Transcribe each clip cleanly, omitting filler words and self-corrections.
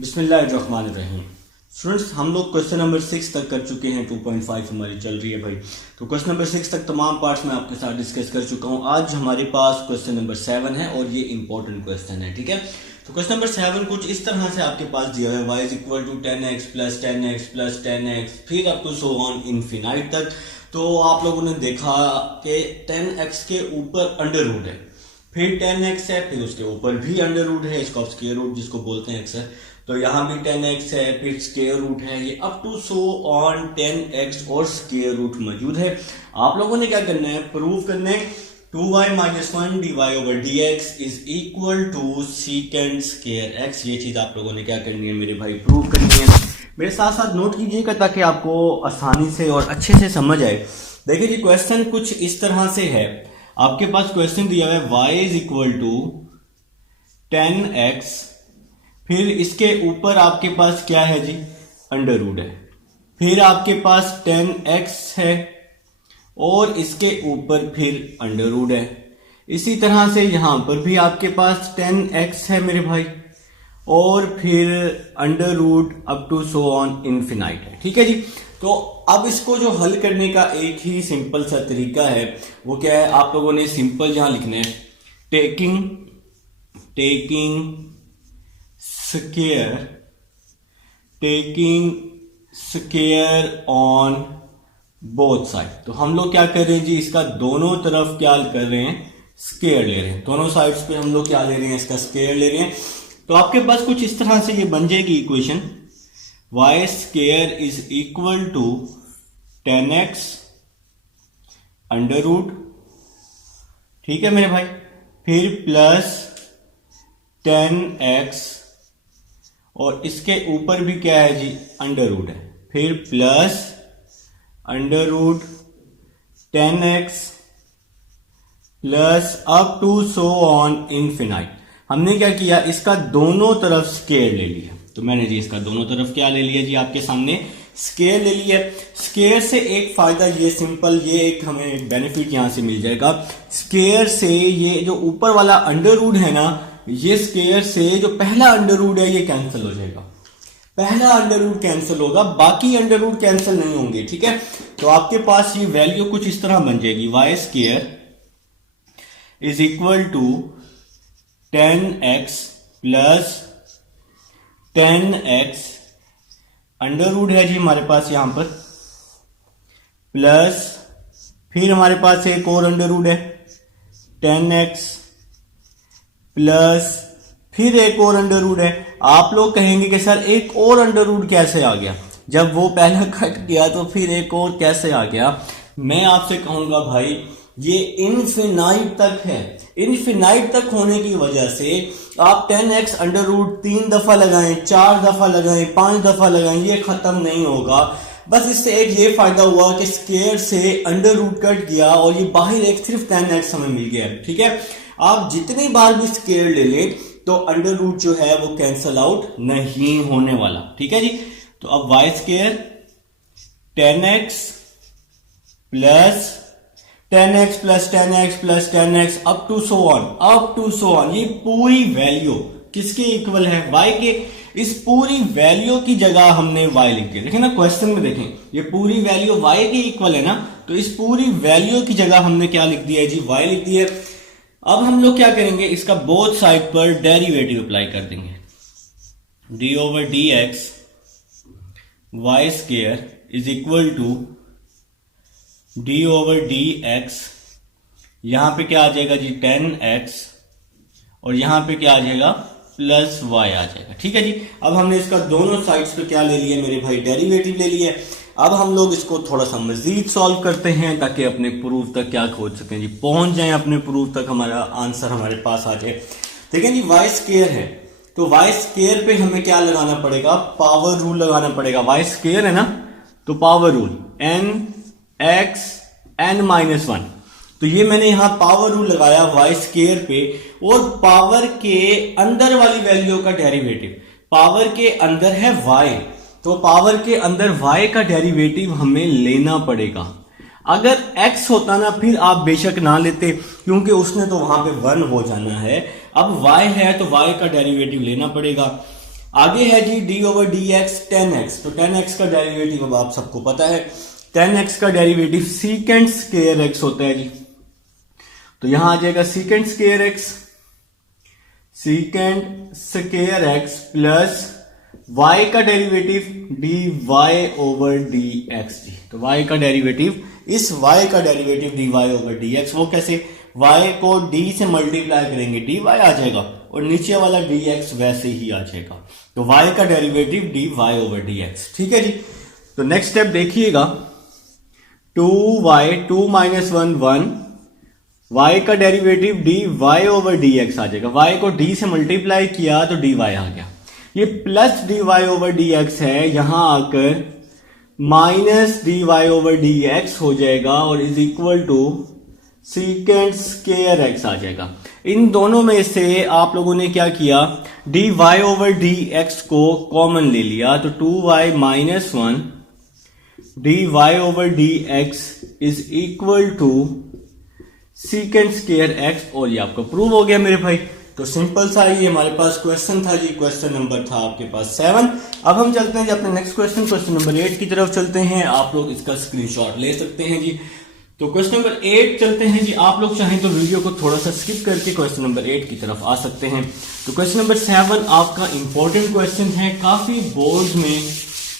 बिस्मिल्लाहिर्रहमानिर्रहीम। स्टूडेंट्स, हम लोग क्वेश्चन नंबर 6 तक कर चुके हैं। 2.5 हमारी चल रही है भाई। तो क्वेश्चन नंबर 6 तक तमाम पार्ट्स मैं आपके साथ डिस्कस कर चुका हूँ। आज हमारे पास क्वेश्चन नंबर 7 है और ये इंपॉर्टेंट क्वेश्चन है। ठीक है, तो क्वेश्चन नंबर 7 कुछ इस तरह से आपके पास दिया हुआ है, y is equal to 10x plus 10x plus 10x फिर up to so on infinite तक। तो आप लोगों ने देखा कि 10x के ऊपर अंडर रूट है, फिर 10x है, फिर उसके ऊपर भी अंडर रूट है, इसको आप स्क्वायर रूट जिसको बोलते हैं अक्सर। तो यहाँ भी 10x है, फिर स्क्वायर रूट है, ये up to so on 10x और स्क्वायर रूट मौजूद है। आप लोगों ने क्या करना है, प्रूव करना है 2y minus 1 dy over dx is equal to secant square x। ये चीज आप लोगों ने क्या करनी है मेरे भाई, प्रूव करनी है। मेरे साथ साथ नोट कीजिएगा ताकि आपको आसानी से और अच्छे से समझ आए। देखिए जी, क्वेश्चन कुछ इस तरह से है। आपके पास क्वेश्चन दिया हुआ है y is equal to 10x, फिर इसके ऊपर आपके पास क्या है जी, अंडर रूट है, फिर आपके पास 10x है और इसके ऊपर फिर अंडर रूट है। इसी तरह से यहां पर भी आपके पास 10x है मेरे भाई और फिर under root up to so on infinite है। ठीक है जी, तो अब इसको जो हल करने का एक ही सिंपल सा तरीका है, वो क्या है, आप लोगों ने सिंपल यहां लिखना है taking square on both side. तो हम लोग क्या कर रहे हैं जी, इसका दोनों तरफ क्या कर रहे हैं, स्केयर ले रहे हैं। दोनों साइड्स पे हम लोग क्या ले रहे हैं, इसका स्केयर ले रहे हैं। तो आपके पास कुछ इस तरह से ये बन जाएगी equation, y square is equal to 10x under root, ठीक है मेरे भाई, फिर प्लस 10x और इसके ऊपर भी क्या है जी, अंडर रूट है, फिर plus under root 10x plus up to so on infinite. हमने क्या किया, इसका दोनों तरफ स्केयर ले लिया। तो मैंने जी इसका दोनों तरफ क्या ले लिया जी, आपके सामने स्केयर ले लिया। स्केयर से एक फायदा ये सिंपल, ये एक हमें बेनिफिट यहां से मिल जाएगा। स्केयर से ये जो ऊपर वाला अंडर रूट है ना, ये स्केयर से जो पहला अंडर रूट है ये कैंसिल हो जाएगा। पहला अंडर रूट कैंसिल होगा, बाकी अंडर रूट कैंसिल नहीं होंगे। ठीक है, तो आपके पास ये वैल्यू कुछ इस तरह बन जाएगी, y square is equal to 10x plus 10x under root है जी हमारे पास यहां पर, प्लस फिर हमारे पास एक और अंडर रूट है 10x प्लस फिर एक और अंडर रूट है। आप लोग कहेंगे कि सर एक और अंडर रूट कैसे आ गया, जब वो पहला कट गया तो फिर एक और कैसे आ गया। मैं आपसे कहूंगा भाई, ये इनफिनाइट तक है। इनफिनाइट तक होने की वजह से आप 10x अंडर रूट 3 दफा लगाएं, 4 दफा लगाएं, 5 दफा लगाएं, ये खत्म नहीं होगा। बस इससे एक ये फायदा हुआ कि स्क्वायर से अंडर रूट कट गया और ये बाहर एक सिर्फ 10x हमें मिल गया। ठीक है, आप जितनी बार भी स्क्वायर ले लें तो अंडर रूट जो है वो कैंसल आउट नहीं होने वाला। ठीक है जी, तो अब y square 10x plus 10x plus 10x plus 10x up to so on, ये पूरी वैल्यू किसके इक्वल है, y के। इस पूरी वैल्यू की जगह हमने y लिख दिया। देखें ना क्वेश्चन में, देखें ये पूरी वैल्यू y के इक्वल है ना, तो इस पूरी वैल्यू की जगह हमने क्या लिख दिया है जी, y लिख दिया। अब हम लोग क्या करेंगे, इसका बोथ साइड पर डेरिवेटिव अप्लाई कर देंगे, d ओवर dx y स्क्वायर is equal to d over dx, यहां पे क्या आ जाएगा जी 10x और यहां पे क्या आ जाएगा, प्लस y आ जाएगा। ठीक है जी, अब हमने इसका दोनों साइड्स पे क्या ले लिया मेरे भाई, डेरिवेटिव ले लिया। अब हम लोग इसको थोड़ा सा मजीद सॉल्व करते हैं ताकि अपने प्रूफ तक क्या खोज सकें जी, पहुंच जाएं अपने प्रूफ तक, हमारा आंसर हमारे पास आ जाए। देखें जी, y स्क्वायर है तो y स्क्वायर पे हमें क्या लगाना पड़ेगा, पावर रूल लगाना पड़ेगा। y स्क्वायर है ना, तो पावर रूल n(x n-1), तो ये मैंने यहां पावर रूल लगाया y स्क्वायर पे, और पावर के अंदर वाली वैल्यू का डेरिवेटिव, पावर के अंदर है y, तो पावर के अंदर y का डेरिवेटिव हमें लेना पड़ेगा। अगर x होता ना फिर आप बेशक ना लेते, क्योंकि उसने तो वहां पे 1 हो जाना है। अब y है तो y का डेरिवेटिव लेना पड़ेगा। आगे है G D over D x ten x. तो टेन एक्स का डेरिवेटिव अब आप सबको पता है, टेन एक्स का डेरिवेटिव सीकेंड स्क्वायर एक्स होता है जी। तो यहां आ जाएगा secant square x, secant square x plus y का डेरिवेटिव dy ओवर dx जी। तो y का डेरिवेटिव, इस y का डेरिवेटिव dy ओवर dx, वो कैसे, y को d से मल्टीप्लाई करेंगे dy आ जाएगा और नीचे वाला dx वैसे ही आ जाएगा। तो y का डेरिवेटिव dy ओवर dx, ठीक है जी। तो नेक्स्ट स्टेप देखिएगा, 2y 2 माइनस 1 1, y का डेरिवेटिव dy ओवर dx आ जाएगा। y को d से मल्टीप्लाई किया तो dy आ गया। ये प्लस dy ओवर dx है, यहां आकर माइनस dy ओवर dx हो जाएगा और is equal to secant square x आ जाएगा। इन दोनों में से आप लोगों ने क्या किया, dy ओवर dx को कॉमन ले लिया, तो 2y minus 1 dy over dx is equal to secant square x, और ये आपका प्रूव हो गया मेरे भाई। तो सिंपल सा ये हमारे पास क्वेश्चन था जी, क्वेश्चन नंबर था आपके पास 7। अब हम चलते हैं जी अपने नेक्स्ट क्वेश्चन, क्वेश्चन नंबर 8 की तरफ चलते हैं। आप लोग इसका स्क्रीनशॉट ले सकते हैं जी। तो क्वेश्चन नंबर 8 चलते हैं जी। आप लोग चाहें तो वीडियो को थोड़ा सा स्किप करके क्वेश्चन नंबर 8 की तरफ आ सकते हैं। तो क्वेश्चन नंबर 7 आपका इंपॉर्टेंट क्वेश्चन है, काफी बोर्ड में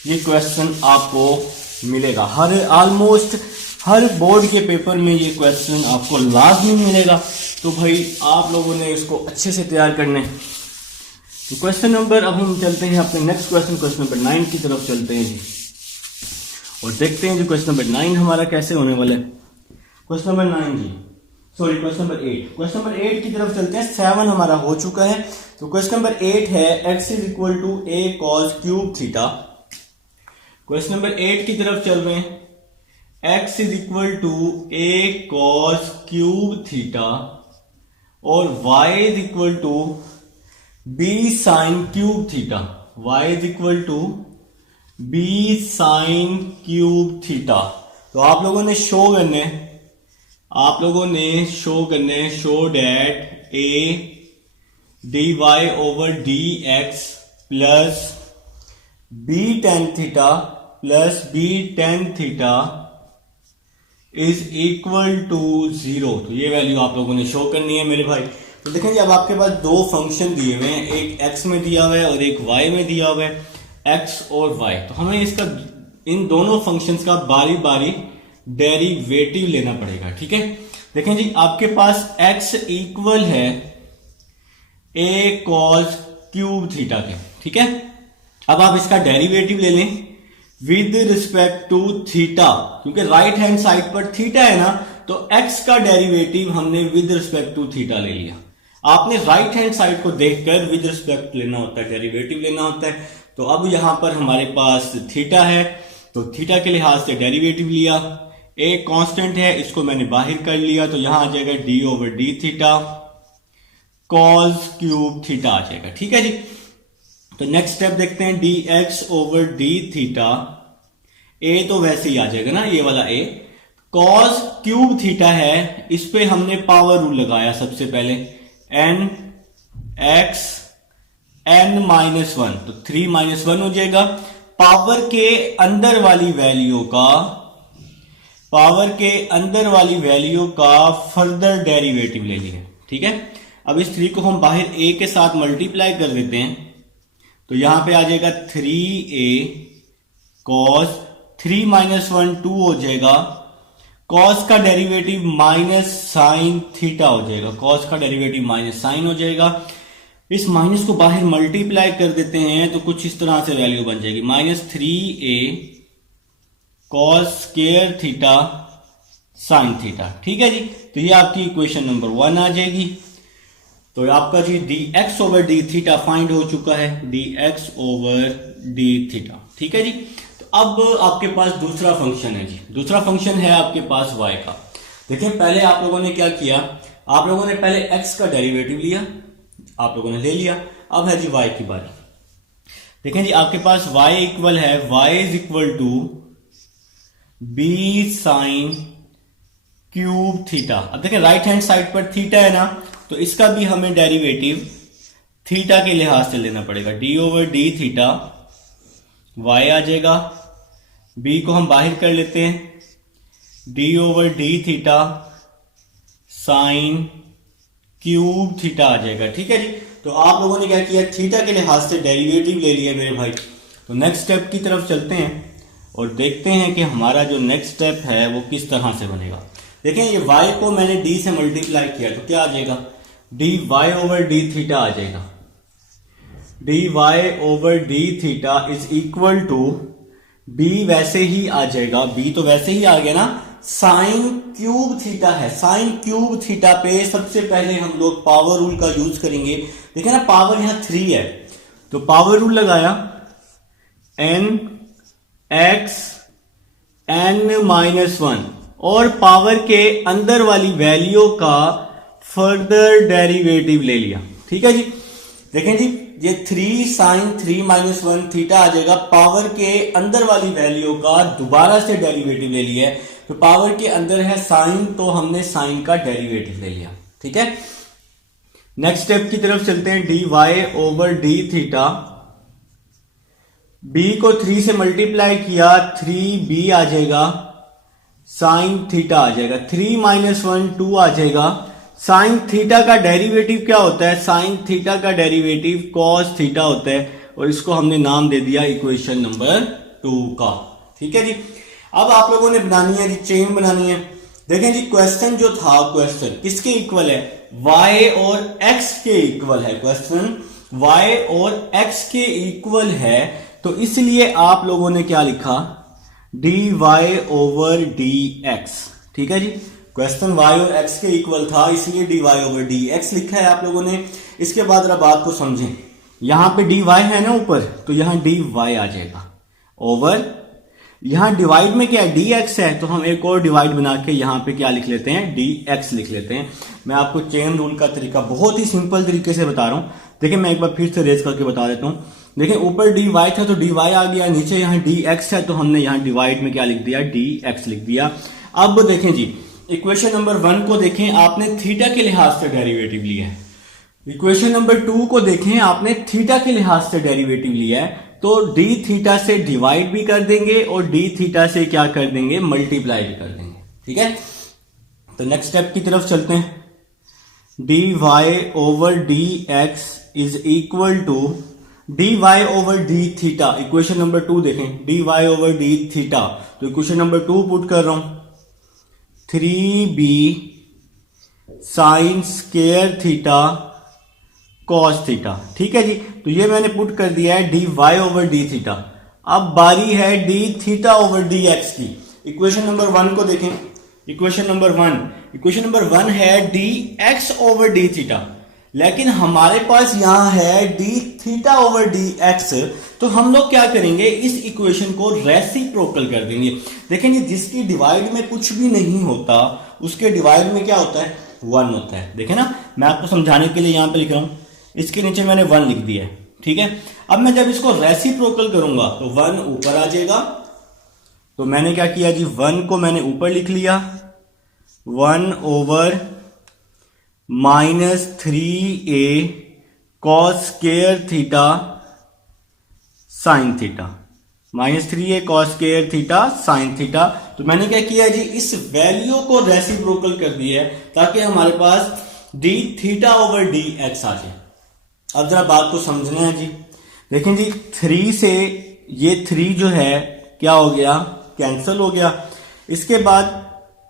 ये क्वेश्चन आपको मिलेगा, ऑलमोस्ट हर बोर्ड के पेपर में ये क्वेश्चन आपको लाजमी मिलेगा। तो भाई आप लोगों ने इसको अच्छे से तैयार करने। तो क्वेश्चन नंबर, अब हम चलते हैं अपने नेक्स्ट क्वेश्चन, क्वेश्चन नंबर 9 की तरफ चलते हैं जी और देखते हैं जी क्वेश्चन नंबर 9 हमारा कैसे होने वाला है। क्वेश्चन नंबर 9 जी, sorry question number 8, question number 8 की तरफ चलते हैं। 7 हमारा हो चुका है। तो क्वेश्चन नंबर 8 है x is equal to a cos cube theta. Question number 8 की तरफ चल रहे हैं, x is equal to a cos cube theta और y is equal to b sine cube theta. y is equal to b sine cube theta. तो आप लोगों ने शो करने show that a dy over dx plus b tan theta plus b tan theta is equal to 0। तो ये value आप लोगों ने शो करनी है मेरे भाई। तो देखें जी, अब आपके पास दो फंक्शन दिए हुए हैं, एक x में दिया हुआ है और एक y में दिया हुआ है, x और y। तो हमें इसका, इन दोनों फंक्शंस का बारी बारी डेरिवेटिव लेना पड़ेगा, ठीक है। देखें जी, आपके पास x इक्वल है a cos क्यूब थीटा के, ठीक है। अब आप इसका डेरिवेटिव ले लें विद रिस्पेक्ट टू थीटा, क्योंकि राइट हैंड साइड पर थीटा है ना, तो x का डेरिवेटिव हमने विद रिस्पेक्ट टू थीटा ले लिया। आपने राइट हैंड साइड को देखकर विद रिस्पेक्ट लेना होता है, डेरिवेटिव लेना होता है। तो अब यहां पर हमारे पास थीटा है, तो थीटा के लिहाज से डेरिवेटिव लिया, a कांस्टेंट है, इसको मैंने बाहर कर लिया, तो यहां आ जाएगा d over D theta cos cube theta आ जाएगा, ठीक है जी। तो नेक्स्ट स्टेप देखते हैं, dx over D theta, a तो वैसे ही आ जाएगा ना, ये वाला a, cos क्यूब थीटा है, इस पे हमने पावर रूल लगाया सबसे पहले, n x n माइनस 1, तो 3 माइनस 1 हो जाएगा। पावर के अंदर वाली वैल्यू का फर्दर डेरिवेटिव ले लिया, ठीक है। अब इस 3 को हम बाहर a के साथ मल्टीप्लाई कर देते हैं, तो यहां पे आ जाएगा 3a cos 3 माइनस 1 2 हो जाएगा, cos का डेरिवेटिव माइनस साइन थीटा हो जाएगा, cos का डेरिवेटिव माइनस साइन हो जाएगा। इस माइनस को बाहर मल्टीप्लाई कर देते हैं तो कुछ इस तरह से वैल्यू बन जाएगी, minus 3a cos square theta sine theta, ठीक है जी। तो ये आपकी इक्वेशन नंबर 1 आ जाएगी। तो आपका जी dx over D theta find हो चुका है, dx ओवर डी थीटा, ठीक है जी। तो अब आपके पास दूसरा फंक्शन है जी, दूसरा फंक्शन है आपके पास y का। देखिए पहले आप लोगों ने क्या किया, आप लोगों ने पहले x का डेरिवेटिव लिया, आप लोगों ने ले लिया। अब है जी y की बारी। देखें जी, आपके पास y इक्वल है, y is equal to b sine cube theta. अब देखें राइट हैंड साइड पर थीटा है ना, तो इसका भी हमें डेरिवेटिव थीटा के लिहाज से लेना पड़ेगा। D over D theta Y आ जाएगा, बी को हम बाहर कर लेते हैं, D over D theta sine cube theta आ जाएगा। ठीक है जी, तो आप लोगों ने क्या किया, थीटा के लिहाज से डेरिवेटिव ले लिया मेरे भाई। तो नेक्स्ट स्टेप की तरफ चलते हैं और देखते हैं कि हमारा जो नेक्स्ट स्टेप है वो किस तरह से बनेगा। देखें, ये y को मैंने d से मल्टीप्लाई किया तो क्या आ जाएगा, dy ओवर डी थीटा आ जाएगा। dy over D theta is equal to b वैसे ही आ जाएगा, b तो वैसे ही आ गया ना, साइन क्यूब थीटा है। साइन क्यूब थीटा पे सबसे पहले हम लोग पावर रूल का यूज करेंगे। देखिए ना, पावर यहां 3 है तो पावर रूल लगाया, n x n-1 और पावर के अंदर वाली वैल्यू का फर्दर डेरिवेटिव ले लिया। ठीक है जी, देखें जी, ये 3 साइन 3 माइनस 1 थीटा आ जाएगा, पावर के अंदर वाली वैल्यू का दोबारा से डेरिवेटिव ले लिया है। तो पावर के अंदर है साइन, तो हमने साइन का डेरिवेटिव ले लिया। ठीक है, नेक्स्ट स्टेप की तरफ चलते हैं। D Y over D theta, b को 3 से मल्टीप्लाई किया, 3b आ जाएगा, साइन थीटा आ जाएगा, 3 माइनस 1 2 आ जाएगा। साइन थीटा का डेरिवेटिव क्या होता है, साइन थीटा का डेरिवेटिव कॉस थीटा होता है, और इसको हमने नाम दे दिया इक्वेशन नंबर 2 का। ठीक है जी, अब आप लोगों ने बनानी है जी, चेन बनानी है। देखें जी, क्वेश्चन जो था, क्वेश्चन किसके इक्वल है, y और x के इक्वल है। क्वेश्चन y और x के इक्वल है, तो इसलिए आप लोगों ने क्या लिखा, dy ओवर dx। ठीक है जी, क्वेश्चन y और x के इक्वल था, इसलिए dy ओवर dx लिखा है आप लोगों ने। इसके बाद जरा बात को समझें, यहां पे dy है ना ऊपर, तो यहां dy आ जाएगा ओवर, यहां डिवाइड में क्या है, dx है, तो हम एक और डिवाइड बना के यहां पे क्या लिख लेते हैं, dx लिख लेते हैं। मैं आपको चेन रूल का तरीका बहुत ही सिंपल तरीके से बता रहा हूं। देखिए, मैं एक बार फिर से रेस करके बता देता हूं। देखिए, ऊपर dy था तो dy आ गया, नीचे यहां dx है तो हमने यहां डिवाइड में क्या लिख दिया, dx लिख दिया। अब देखें जी, इक्वेशन नंबर 1 को देखें, आपने थीटा के लिहाज से डेरिवेटिव लिया है। इक्वेशन नंबर 2 को देखें, आपने थीटा के लिहाज से डेरिवेटिव लिया है, तो d थीटा से डिवाइड भी कर देंगे और d थीटा से क्या कर देंगे, मल्टीप्लाई भी कर देंगे। ठीक है, तो नेक्स्ट स्टेप की तरफ चलते हैं। dy over dx is equal to dy over d theta. Equation number 2 देखें, dy ओवर d थीटा, तो इक्वेशन नंबर 2 पुट कर रहा हूं, 3b sine square theta cos theta. ठीक है जी, तो ये मैंने पुट कर दिया है dy ओवर d थीटा। अब बारी है d थीटा ओवर dx की। इक्वेशन नंबर 1 को देखें, इक्वेशन नंबर 1 है dx ओवर d थीटा, लेकिन हमारे पास यहां है d थीटा ओवर dx, तो हम लोग क्या करेंगे, इस इक्वेशन को रेसिप्रोकल कर देंगे। देखें जी, जिसकी डिवाइड में कुछ भी नहीं होता उसके डिवाइड में क्या होता है, 1 होता है। देखें ना, मैं आपको समझाने के लिए यहां पे लिख रहा हूं, इसके नीचे मैंने 1 लिख दिया है। ठीक है, अब मैं जब इसको रेसिप्रोकल करूंगा तो 1 ऊपर आ जाएगा, तो मैंने क्या किया जी, 1 को मैंने ऊपर लिख लिया, 1 over -3a cos square theta sine theta, -3a cos square theta sine theta. तो मैंने क्या किया जी, इस वैल्यू को रेसिप्रोकल कर दिया है ताकि हमारे पास d थीटा ओवर dx आ जाए। अब जरा बात को समझना है जी। देखें जी, 3 से ये 3 जो है क्या हो गया, कैंसिल हो गया। इसके बाद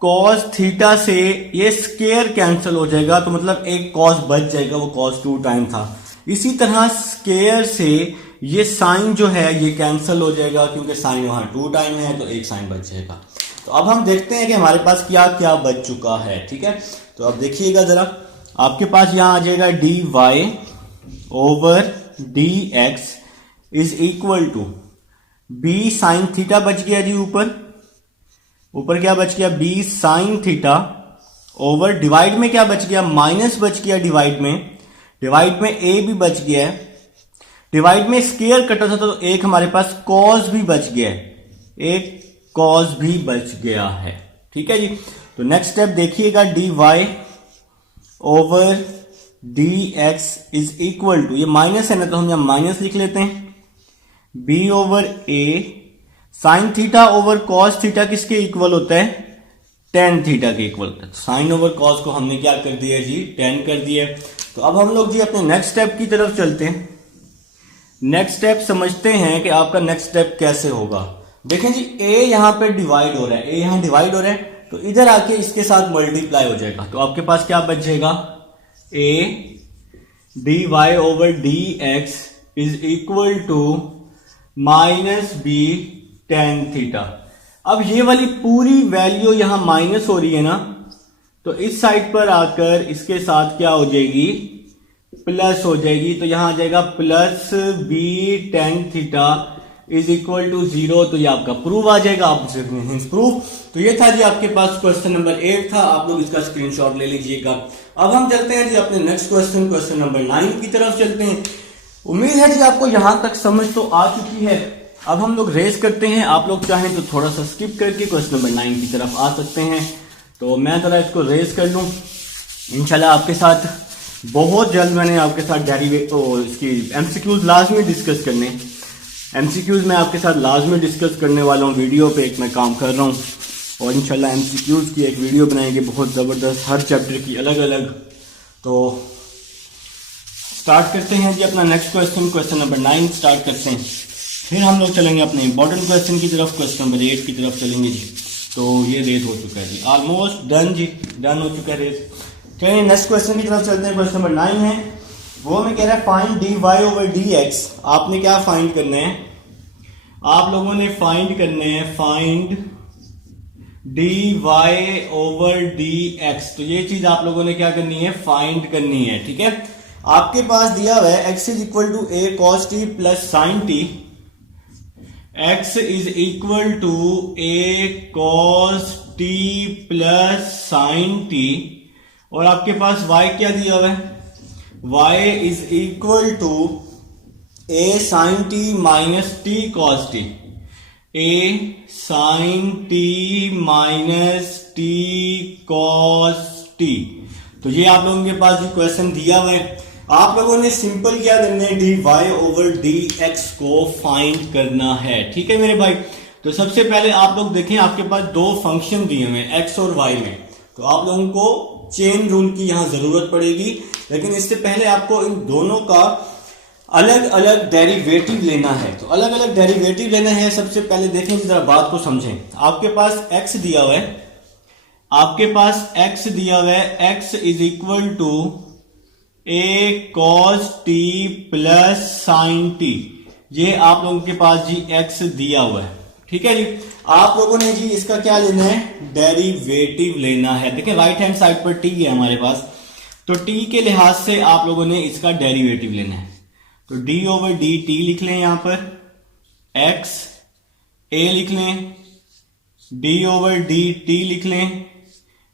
cos थीटा से ये स्क्वायर कैंसिल हो जाएगा, तो मतलब एक cos बच जाएगा, वो cos 2 टाइम था। इसी तरह स्क्वायर से ये साइन जो है ये कैंसिल हो जाएगा, क्योंकि साइन वहां 2 टाइम है, तो एक साइन बच जाएगा। तो अब हम देखते हैं कि हमारे पास क्या क्या बच चुका है। ठीक है, तो अब देखिएगा जरा, आपके पास यहां आ जाएगा dy over dx is equal to b sine theta बच गया जी, ऊपर क्या बच गया, b sine theta over divide में क्या बच गया, माइनस बच गया, डिवाइड में a भी बच गया है, डिवाइड में स्क्वायर कटा था तो एक हमारे पास cos भी बच गया है, एक cos भी बच गया है। ठीक है जी, तो नेक्स्ट स्टेप देखिएगा, dy over D X is equal to, ये माइनस है ना तो हम यहाँ माइनस लिख लेते हैं, B over A sine theta over cos theta किसके इक्वल होता है, टेन थीटा के इक्वल होता है। साइन ओवर कॉस को हमने क्या कर दिया जी, टेन कर दिया। तो अब हम लोग जी अपने नेक्स्ट स्टेप की तरफ चलते हैं। नेक्स्ट स्टेप समझते हैं कि आपका नेक्स्ट स्टेप कैसे होगा। देखें जी, ए यहां पे डिवाइड हो रहा है, ए यहां डिवाइड हो रहा है, तो इधर आके इसके साथ मल्टीप्लाई हो जाएगा। तो आपके पास क्या बच जाएगा, A D Y over D X is equal to minus B tan theta. अब ये वाली पूरी वैल्यू यहां माइनस हो रही है ना, तो इस साइड पर आकर इसके साथ क्या हो जाएगी, प्लस हो जाएगी। तो यहां आ जाएगा plus B tan theta is equal to 0। तो ये आपका प्रूफ आ जाएगा, आप प्रूफ। तो ये था जी आपके पास क्वेश्चन नंबर 8 था, आप लोग इसका स्क्रीनशॉट ले लीजिएगा। अब हम चलते हैं जी अपने नेक्स्ट क्वेश्चन, क्वेश्चन नंबर 9 की तरफ चलते हैं। उम्मीद है जी आपको यहां तक समझ तो आ चुकी है। अब हम लोग रेस करते हैं, आप लोग चाहें तो थोड़ा सा स्किप करके क्वेश्चन नंबर 9 की तरफ आ सकते हैं। तो मैं जरा इसको रेस कर लूं, इंशाल्लाह आपके साथ बहुत जल्द मैंने आपके साथ इसकी एमसीक्यूज लाजमी डिस्कस करने, एमसीक्यूज मैं आपके साथ लाजमी डिस्कस करने वाला हूँ। वीडियो पे एक मैं काम कर रहा हूँ और इंशाल्लाह एमसीक्यूज की एक वीडियो बनाएंगे बहुत ज़बरदस्त, हर चैप्टर की अलग अलग। तो स्टार्ट करते हैं जी अपना next question, question number 9 start करते हैं। फिर हम लोग चलेंगे अपने इंपॉर्टेंट क्वेश्चन की तरफ, क्वेश्चन नंबर 8 की तरफ चलेंगे जी। तो ये रेस हो चुका है जी, ऑलमोस्ट डन जी, डन हो चुका है रेस। चलिए नेक्स्ट क्वेश्चन की तरफ चलते हैं। क्वेश्चन नंबर 9 है, वो हमें कह रहा है find D Y over D X. आपने क्या फाइंड करना है, आप लोगों ने फाइंड करने हैं find D Y over D X. तो ये चीज आप लोगों ने क्या करनी है, फाइंड करनी है, ठीक है। आपके पास दिया हुआ है X is equal to A cos T plus sine T, X is equal to A cos T plus sine T, और आपके पास y क्या दिया हुआ है, y is equal to A sine T minus T cos T, A sine T minus T cos T. तो ये आप लोगों के पास जो क्वेश्चन दिया हुआ है, आप लोगों ने सिंपल क्या करना है, D Y over D X को फाइंड करना है, ठीक है मेरे भाई। तो सबसे पहले आप लोग देखें, आपके पास दो फंक्शन दिए हुए हैं एक्स और वाई में, तो आप लोगों को चेन रूल की यहां जरूरत पड़ेगी। लेकिन इससे पहले आपको इन दोनों का अलग अलग डेरिवेटिव लेना है। तो अलग अलग डेरिवेटिव लेना है, सबसे पहले देखें जरा बात को समझें। आपके पास x दिया हुआ है, आपके पास x दिया हुआ है, x is equal to A cos T plus sine T. ये आप लोगों के पास जी x दिया हुआ है, ठीक है जी। आप लोगों ने जी इसका क्या लेना है, डेरिवेटिव लेना है। देखिए राइट हैंड साइड पर t है हमारे पास, तो t के लिहाज से आप लोगों ने इसका डेरिवेटिव लेना है। तो d ओवर डी टी लिख लें, यहां पर x a लिख लें, d ओवर डी टी लिख लें,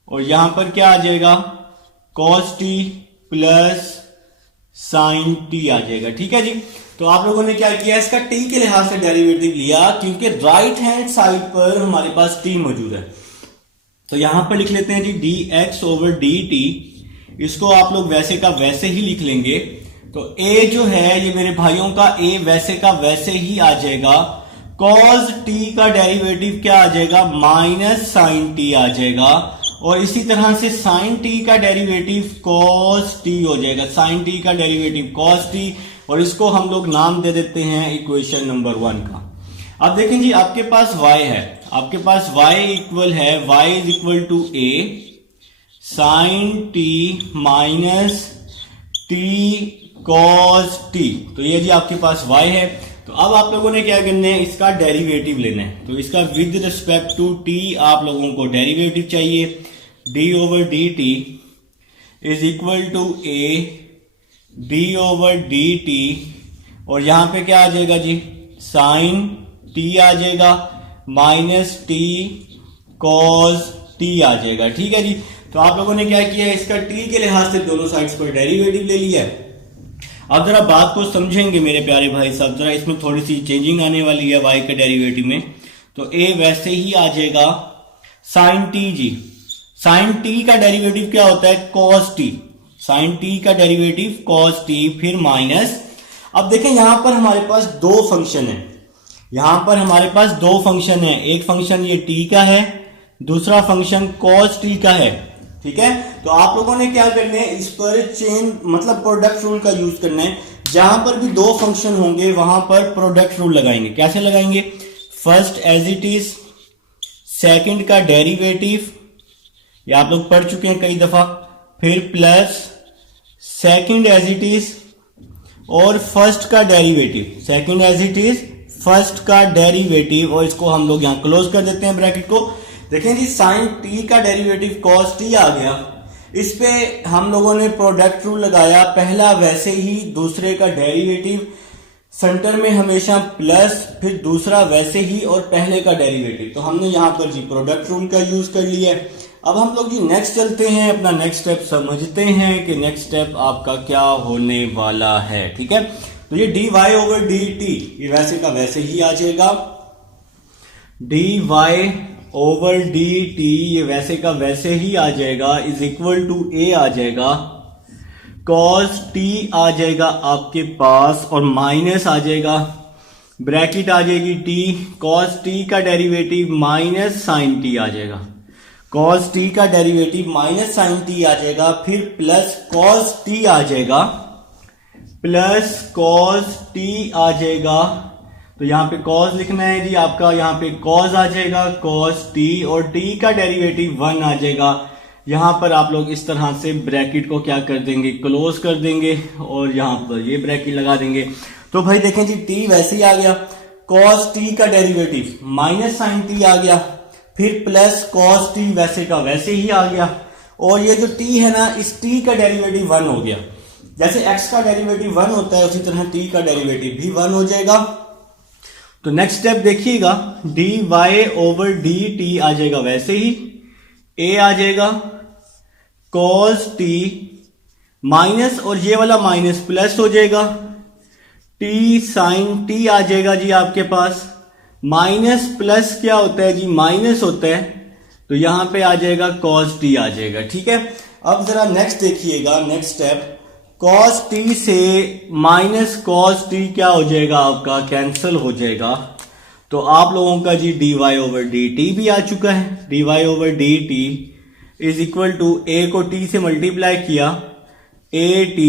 और यहां पर क्या आ जाएगा, cos t plus sign t आ जाएगा, ठीक है जी। तो आप लोगों ने क्या किया, इसका t के लिहाज से डेरिवेटिव लिया, क्योंकि राइट हैंड साइड पर हमारे पास t मौजूद है। तो यहां पर लिख लेते हैं जी dx ओवर dt, इसको आप लोग वैसे का वैसे ही लिख लेंगे। तो a जो है ये मेरे भाइयों का a वैसे का वैसे ही आ जाएगा, cos t का डेरिवेटिव क्या आ जाएगा, माइनस साइन t आ जाएगा, और इसी तरह से साइन t का डेरिवेटिव cos t हो जाएगा, साइन t का डेरिवेटिव cos t, और इसको हम लोग नाम दे देते हैं इक्वेशन नंबर 1 का। अब देखें जी, आपके पास y है, आपके पास y इक्वल है, y is equal to a sine t minus t cos t। तो ये जी आपके पास y है। तो अब आप लोगों ने क्या करना है, इसका डेरिवेटिव लेना है। तो इसका विद रिस्पेक्ट टू t आप लोगों को डेरिवेटिव चाहिए, d over D T is equal to a d over D T, और यहां पे क्या आ जाएगा जी, साइन t आ जाएगा माइनस t cos t आ जाएगा, ठीक है जी। तो आप लोगों ने क्या किया, इसका t के लिहाज से दोनों साइड्स पर डेरिवेटिव ले लिया है। अब जरा बात को समझेंगे मेरे प्यारे भाई साहब, जरा इसमें थोड़ी सी चेंजिंग आने वाली है y के डेरिवेटिव में। तो a वैसे ही आ जाएगा साइन t जी, साइन t का डेरिवेटिव क्या होता है, cos t, साइन टी का डेरिवेटिव कॉस टी, फिर माइनस। अब देखें यहां पर हमारे पास दो फंक्शन है, यहां पर हमारे पास दो फंक्शन है, एक फंक्शन ये टी का है, दूसरा फंक्शन कॉस टी का है, ठीक है। तो आप लोगों ने क्या करना है, इस पर चेन मतलब प्रोडक्ट रूल का यूज करना है। जहां पर भी दो फंक्शन होंगे वहां पर प्रोडक्ट रूल लगाएंगे। कैसे लगाएंगे, first as it is, second का डेरिवेटिव, ये आप लोग पढ़ चुके हैं कई दफा, फिर plus second as it is और फर्स्ट का derivative, second as it is first का डेरिवेटिव, और इसको हम लोग यहां क्लोज कर देते हैं ब्रैकेट को। देखें जी साइन टी का डेरिवेटिव कॉस टी आ गया, इस पे हम लोगों ने प्रोडक्ट रूल लगाया, पहला वैसे ही, दूसरे का डेरिवेटिव सेंटर में हमेशा प्लस, फिर दूसरा वैसे ही और पहले का डेरिवेटिव। तो हमने यहां पर जी प्रोडक्ट रूल का यूज कर लिया है। अब हम लोग जी नेक्स्ट चलते हैं, अपना नेक्स्ट स्टेप समझते हैं कि नेक्स्ट स्टेप आपका क्या होने वाला है, ठीक है। तो ये dy ओवर dt ये वैसे का वैसे ही आ जाएगा, dy ओवर dt ये वैसे का वैसे ही आ जाएगा, इज इक्वल टू a आ जाएगा, cos t आ जाएगा आपके पास, और माइनस आ जाएगा, ब्रैकेट आ जाएगी t, cos t का डेरिवेटिव माइनस साइन t आ जाएगा, cos t का डेरिवेटिव माइनस साइन t आ जाएगा, फिर प्लस cos t आ जाएगा, प्लस cos t आ जाएगा। तो यहां पे cos लिखना है जी आपका, यहां पे cos आ जाएगा, cos t, और t का डेरिवेटिव 1 आ जाएगा। यहां पर आप लोग इस तरह से ब्रैकेट को क्या कर देंगे, क्लोज कर देंगे, और यहां पर ये ब्रैकेट लगा देंगे। तो भाई देखें जी t वैसे ही आ गया, cos t का डेरिवेटिव माइनस साइन t आ गया, फिर प्लस cos t वैसे का वैसे ही आ गया, और ये जो t है ना, इस t का डेरिवेटिव 1 हो गया। जैसे x का डेरिवेटिव 1 होता है उसी तरह t का डेरिवेटिव भी 1 हो जाएगा। तो नेक्स्ट स्टेप देखिएगा, dy ओवर dt आ जाएगा वैसे ही, a आ जाएगा, cos t माइनस, और ये वाला माइनस प्लस हो जाएगा, t साइन t आ जाएगा जी आपके पास, माइनस प्लस क्या होता है जी, माइनस होता है, तो यहां पे आ जाएगा cos t आ जाएगा, ठीक है। अब जरा नेक्स्ट देखिएगा, नेक्स्ट स्टेप, cos t से माइनस cos t क्या हो जाएगा आपका, कैंसिल हो जाएगा। तो आप लोगों का जी dy ओवर dt भी आ चुका है, dy over dt is equal to a को t से मल्टीप्लाई किया, at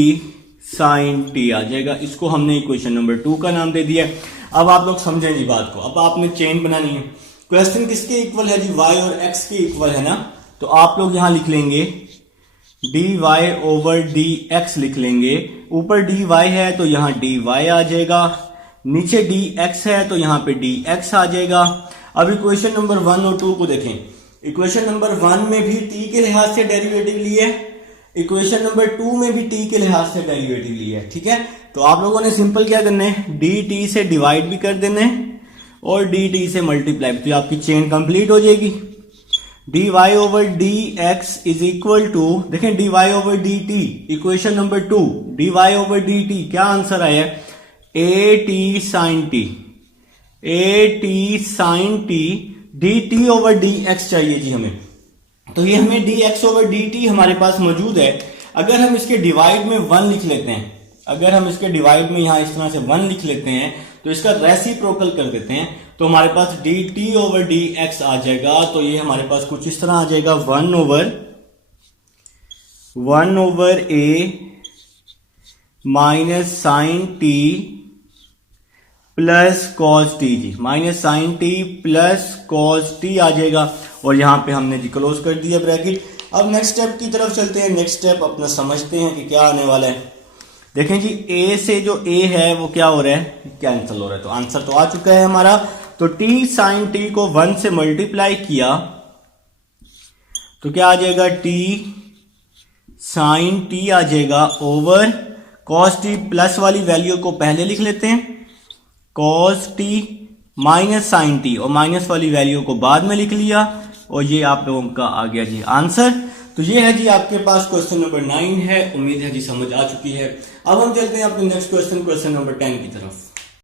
साइन t आ जाएगा। इसको हमने इक्वेशन नंबर 2 का नाम दे दिया। अब आप लोग समझें जी बात को, अब आपने चेन बनानी है। क्वेश्चन किसके इक्वल है जी, y और x के इक्वल है ना, तो आप लोग यहां लिख लेंगे dy ओवर dx लिख लेंगे, ऊपर dy है तो यहां dy आ जाएगा, नीचे dx है तो यहां पे dx आ जाएगा। अब इक्वेशन नंबर 1 और 2 को देखें, इक्वेशन नंबर 1 में भी t के लिहाज से डेरिवेटिव लिए, इक्वेशन नंबर 2 में भी t के लिहाज से डेरिवेटिव लिए, ठीक है। तो आप लोगों ने सिंपल क्या करना है, dt से डिवाइड भी कर देना है और dt से मल्टीप्लाई, तो आपकी चेन कंप्लीट हो जाएगी। dy over dx is equal to, देखें dy over dt equation number 2, dy over dt क्या आंसर आया है, at sin t, at sin t, dt over dx चाहिए जी हमें। तो ये हमें dx ओवर dt हमारे पास मौजूद है। अगर हम इसके डिवाइड में 1 लिख लेते हैं, अगर हम इसके डिवाइड में यहां इस तरह से 1 लिख लेते हैं, तो इसका रेसिप्रोकल कर देते हैं, तो हमारे पास dt ओवर dx आ जाएगा। तो ये हमारे पास कुछ इस तरह आ जाएगा, 1 over a minus sine t plus cos T जी, minus sine T plus cos T आ जाएगा, और यहां पे हमने जी क्लोज कर दिया ब्रैकेट। अब नेक्स्ट स्टेप की तरफ चलते हैं। नेक्स्ट स्टेप अपना समझते हैं कि क्या आने वाला है। देखें जी a से जो a है वो क्या हो रहा है, कैंसिल हो रहा है, तो आंसर तो आ चुका है हमारा। तो t साइन t को 1 से मल्टीप्लाई किया तो क्या आ जाएगा, t साइन t आ जाएगा ओवर cos t, प्लस वाली वैल्यू को पहले लिख लेते हैं, cos t minus sine t, और माइनस वाली वैल्यू को बाद में लिख लिया, और ये आप लोगों का आ गया जी आंसर। तो ये है जी आपके पास क्वेश्चन नंबर 9 है। उम्मीद है जी समझ आ चुकी है। अब हम चलते हैं अपने नेक्स्ट क्वेश्चन, क्वेश्चन नंबर 10 की तरफ।